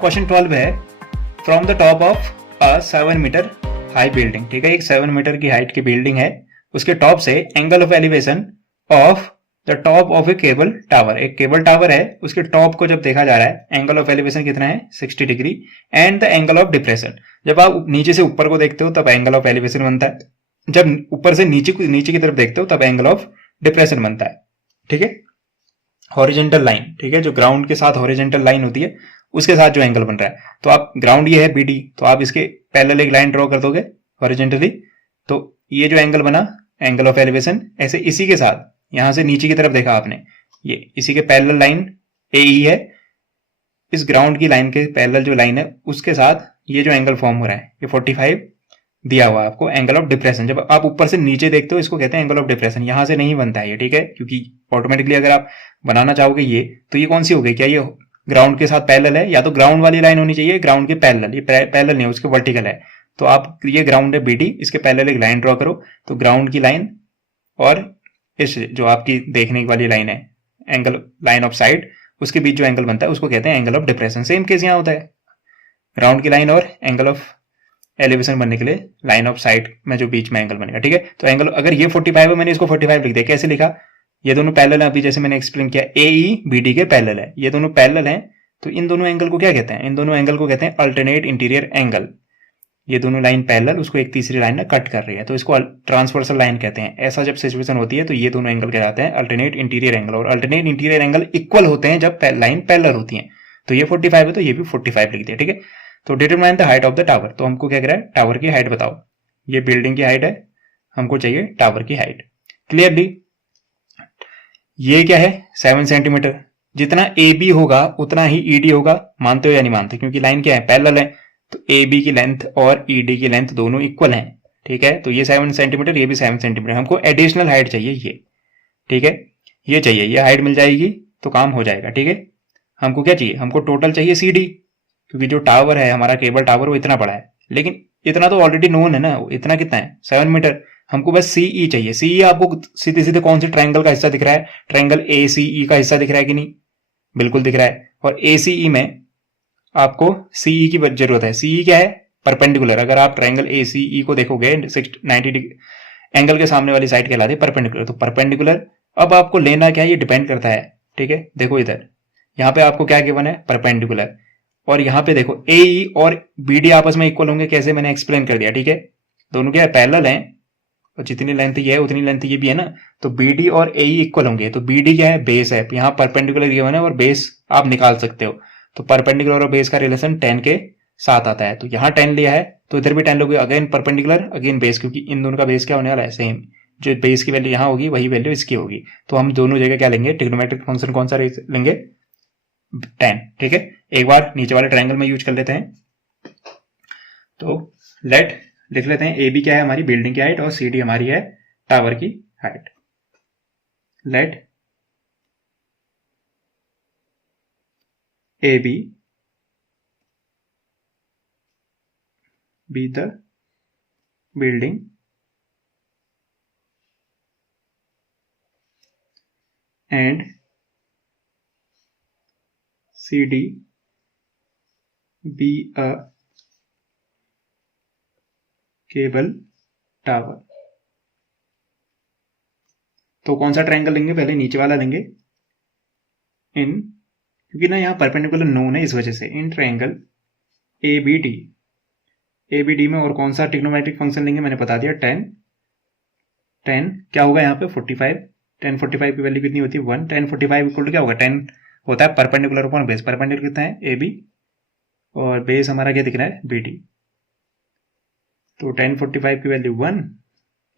Question 12 है from the top of a 7 metre high building. ठीक है, एक 7 मीटर की हाइट की बिल्डिंग है, उसके टॉप से angle of elevation of the top of A cable tower. एक केबल टावर है, उसके टॉप को जब देखा जा रहा है, एंगल ऑफ एलिवेशन कितना है 60 degree and the angle of depression. जब आप नीचे से ऊपर को देखते हो तब एंगल ऑफ एलिवेशन बनता है, जब ऊपर से नीचे की तरफ देखते हो तब एंगल ऑफ डिप्रेशन बनता है। ठीक है, हॉरिजेंटल लाइन, ठीक है, जो ग्राउंड के साथ हॉरिजेंटल लाइन होती है उसके साथ जो एंगल बन रहा है, तो आप ग्राउंड ये है BD, तो आप इसके पैरेलल एक लाइन ड्रॉ कर दोगे हॉरिजेंटली, तो ये जो एंगल बना एंगल ऑफ एलिवेशन, ऐसे इसी के साथ यहां से नीचे की तरफ देखा आपने, ये इसी के पैरेलल लाइन AE है, इस ग्राउंड की लाइन के पैरेलल जो लाइन है उसके साथ ये जो एंगल फॉर्म हो रहा है ये 45 दिया हुआ है आपको, एंगल ऑफ डिप्रेशन। जब आप ऊपर से नीचे देखते हो इसको कहते हैं एंगल ऑफ डिप्रेशन, यहां से नहीं बनता है ये, ठीक है, क्योंकि ऑटोमेटिकली अगर आप बनाना चाहोगे ये, तो ये कौन सी हो गई, क्या ये ग्राउंड के साथ पैरेलल है, या तो ग्राउंड वाली लाइन होनी चाहिए ग्राउंड के पैरेलल, ये पैरेलल नहीं है उसके वर्टिकल है, तो आप ये ग्राउंड है BD, इसके पैरेलल एक लाइन ड्रॉ करो, तो ग्राउंड की लाइन और इस जो आपकी देखने वाली लाइन है एंगल लाइन ऑफ साइड, उसके बीच जो एंगल बनता है उसको कहते हैं angle of depression. Same case यहाँ होता है, ग्राउंड की लाइन और एंगल ऑफ एलिवेशन बनने के लिए लाइन ऑफ साइड में जो बीच में एंगल बनेगा। ठीक है, तो एंगल अगर ये 45 है, मैंने इसको 45 लिख दिया, कैसे लिखा, ये दोनों पैरेलल है, अभी जैसे मैंने एक्सप्लेन किया AE BD के पैरेलल है, ये दोनों पैरेलल हैं, तो इन दोनों एंगल को क्या कहते हैं, इन दोनों एंगल को कहते हैं अल्टरनेट इंटीरियर एंगल। ये दोनों लाइन पैरेलल, उसको एक तीसरी लाइन ना कट कर रही है, तो इसको ट्रांसवर्सल लाइन कहते हैं। ऐसा जब सिचुएशन होती है तो ये दोनों एंगल कहलाते हैं अल्टरनेट इंटीरियर एंगल, और अल्टरनेट इंटीरियर एंगल इक्वल होते हैं जब लाइन पैरेलल होती है। तो ये 45 है तो ये भी 45 लिख दिया। ठीक है, तो determine the height of the tower, तो हमको क्या कह रहा है, टावर की हाइट बताओ। ये बिल्डिंग की हाइट है, हमको चाहिए टावर की हाइट। क्लियरली ये क्या है 7 सेंटीमीटर, जितना AB होगा उतना ही ED होगा, मानते हो या नहीं मानते, क्योंकि लाइन क्या है पैरेलल है, तो AB की लेंथ और ED की लेंथ दोनों इक्वल हैं। ठीक है, तो ये 7 सेंटीमीटर, ये भी 7 सेंटीमीटर, हमको एडिशनल हाइट चाहिए ये। ठीक है, ये चाहिए, ये हाइट मिल जाएगी तो काम हो जाएगा। ठीक है, हमको क्या चाहिए, हमको टोटल चाहिए CD, क्योंकि जो टावर है हमारा केबल टावर वो इतना बड़ा है, लेकिन इतना तो ऑलरेडी नोन है ना, इतना कितना है 7 मीटर, हमको बस CE चाहिए। CE आपको सीधे सीधे कौन से ट्रायंगल का हिस्सा दिख रहा है, ट्रायंगल ACE का हिस्सा दिख रहा है कि नहीं, बिल्कुल दिख रहा है, और ACE में आपको CE की जरूरत है। CE क्या है, परपेंडिकुलर, अगर आप ट्रायंगल ACE को देखोगे 90 डिग्री एंगल के सामने वाली साइड कहलाती है परपेंडिकुलर, तो परपेंडिकुलर अब आपको लेना क्या है ये डिपेंड करता है। ठीक है, देखो इधर यहाँ पे आपको क्या गिवन है परपेंडिकुलर, और यहाँ पे देखो AE और BD आपस में इक्वल होंगे, कैसे मैंने एक्सप्लेन कर दिया। ठीक है, दोनों क्या है पैरेलल हैं, और जितनी लेंथ ये है उतनी लेंथ ये भी है ना, तो BD और AE इक्वल होंगे, तो BD क्या है बेस है, यहाँ परपेंडिकुलर गिवन है और बेस आप निकाल सकते हो, तो परपेंडिकुलर और बेस का रिलेशन 10 के साथ आता है, तो यहाँ 10 लिया है तो इधर भी 10 लोगे, अगेन परपेंडिकुलर अगेन बेस, क्योंकि इन दोनों का बेस क्या होने वाला है सेम, जो बेस की वैल्यू यहाँ होगी वही वैल्यू इसकी होगी, तो हम दोनों जगह क्या लेंगे, ट्रिग्नोमेट्रिक फंक्शन कौन सा लेंगे 10। ठीक है, एक बार नीचे वाले ट्रायंगल में यूज कर लेते हैं, तो लेट लिख लेते हैं AB क्या है हमारी बिल्डिंग की हाइट और CD हमारी है टावर की height. Let AB be the building and CD be a cable tower. तो कौन सा ट्रायंगल लेंगे, पहले नीचे वाला लेंगे, इन क्योंकि ना यहाँ परपेंडिकुलर नोन है इस वजह से, इन ट्रायंगल ABD में, और कौन सा ट्रिग्नोमेट्रिक फंक्शन लेंगे मैंने बता दिया 10 क्या होगा यहाँ पे 45, 10 45 की वैल्यू कितनी होती है 1, 10 45 इक्वल टू क्या होगा 10 होता है परपेंडिकुलर अपॉन बेस, परपेंडिकुलर कितना है AB और बेस हमारा क्या दिख रहा है BD, तो 10 45 की वैल्यू 1,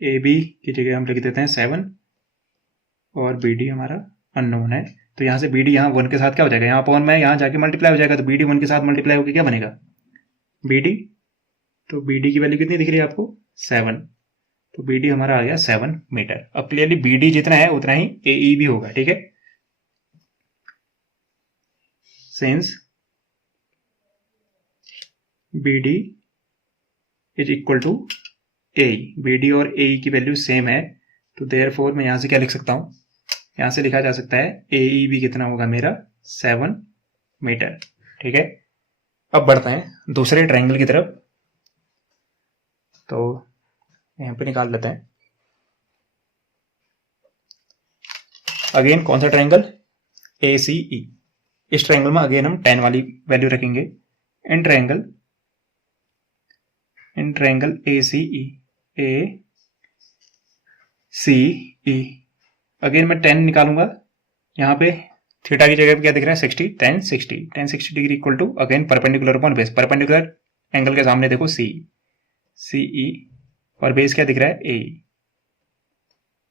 AB की जगह हम लिख देते हैं 7 और BD हमारा अननोन है, तो यहाँ से BD यहाँ 1 के साथ क्या हो जाएगा, यहाँ अपॉन में यहाँ जाके मल्टीप्लाई हो जाएगा, तो BD 1 के साथ मल्टीप्लाई होकर क्या बनेगा BD, तो BD की वैल्यू कितनी दिख रही है आपको 7, तो BD हमारा आ गया 7 मीटर। अब क्लियरली BD जितना है उतना ही AE भी होगा। ठीक है, since BD is equal to AE, BD और AE की वैल्यू सेम है, तो देयरफॉर मैं यहां से क्या लिख सकता हूं, यहां से लिखा जा सकता है AE भी कितना होगा मेरा 7 मीटर। ठीक है, अब बढ़ते हैं दूसरे ट्रायंगल की तरफ। तो यहाँ पे निकाल लेते हैं। अगेन कौन सा ट्रायंगल? ACE। इस ट्रायंगल में अगेन हम 10 वाली वैल्यू रखेंगे। इन ट्रायंगल ACE अगेन मैं 10 निकालूंगा। यहाँ पे थीटा की जगह पे क्या दिख रहा है? 60। 10 60 degree equal to again perpendicular upon base. Perpendicular angle के सामने देखो CE और बेस क्या दिख रहा है? AE।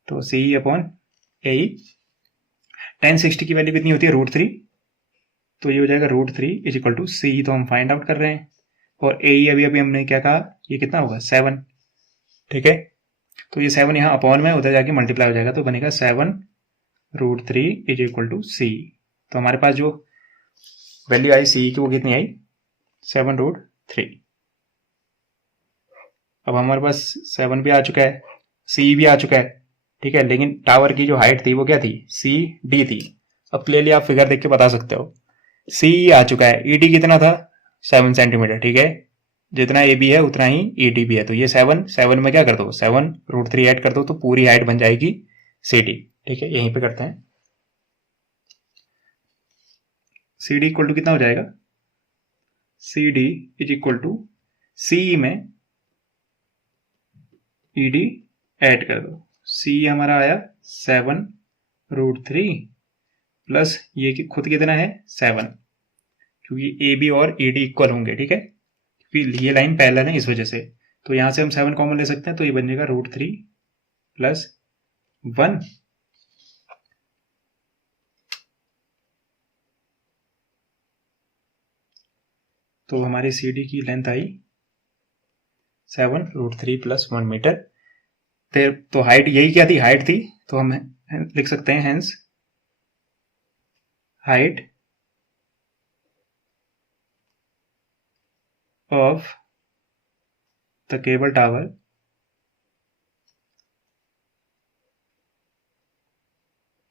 तो CE अपॉन AE। 10 60 की वैल्यू कितनी होती है? √3। तो ये हो जाएगा √3 इज इक्वल टू CE तो हम फाइंड आउट कर रहे हैं, और AE अभी हमने क्या कहा? ये कितना होगा? 7। ठीक है, तो ये 7 यहाँ अपॉन में उधर जाके मल्टीप्लाई हो जाएगा, तो बनेगा 7 √3 इज इक्वल टू CE। तो हमारे पास जो वैल्यू आई CE की वो कितनी आई? 7 √3। अब हमारे पास 7 भी आ चुका है, CE भी आ चुका है। ठीक है, लेकिन टावर की जो हाइट थी वो क्या थी? CD थी। अब क्लियरली आप फिगर देख के बता सकते हो। CE आ चुका है, ED कितना था? 7 सेंटीमीटर। ठीक है, जितना AB है उतना ही ED भी है। तो ये 7 में क्या कर दो? 7 √3 ऐड कर दो तो पूरी हाइट बन जाएगी CD। ठीक है, यहीं पे करते हैं। CD इक्वल टू कितना हो जाएगा? CD is equal to CE में ED ऐड कर दो। CE हमारा आया 7 √3 प्लस ये खुद कितना है? 7, क्योंकि AB और ED इक्वल होंगे। ठीक है, क्योंकि ये लाइन पैरेलल है इस वजह से। तो यहां से हम 7 कॉमन ले सकते हैं, तो ये बन जाएगा √3 प्लस 1। तो हमारी CD की लेंथ आई 7 √3 प्लस 1 मीटर। फिर तो हाइट यही क्या थी? हाइट थी, तो हम लिख सकते हैं hence height of the cable tower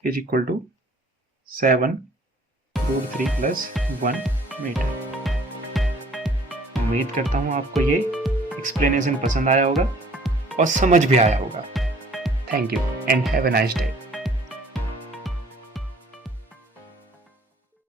is equal to 7 √3 plus 1 metre. उम्मीद करता हूँ आपको ये एक्सप्लेनेशन पसंद आया होगा और समझ भी आया होगा। Thank you and have a nice day.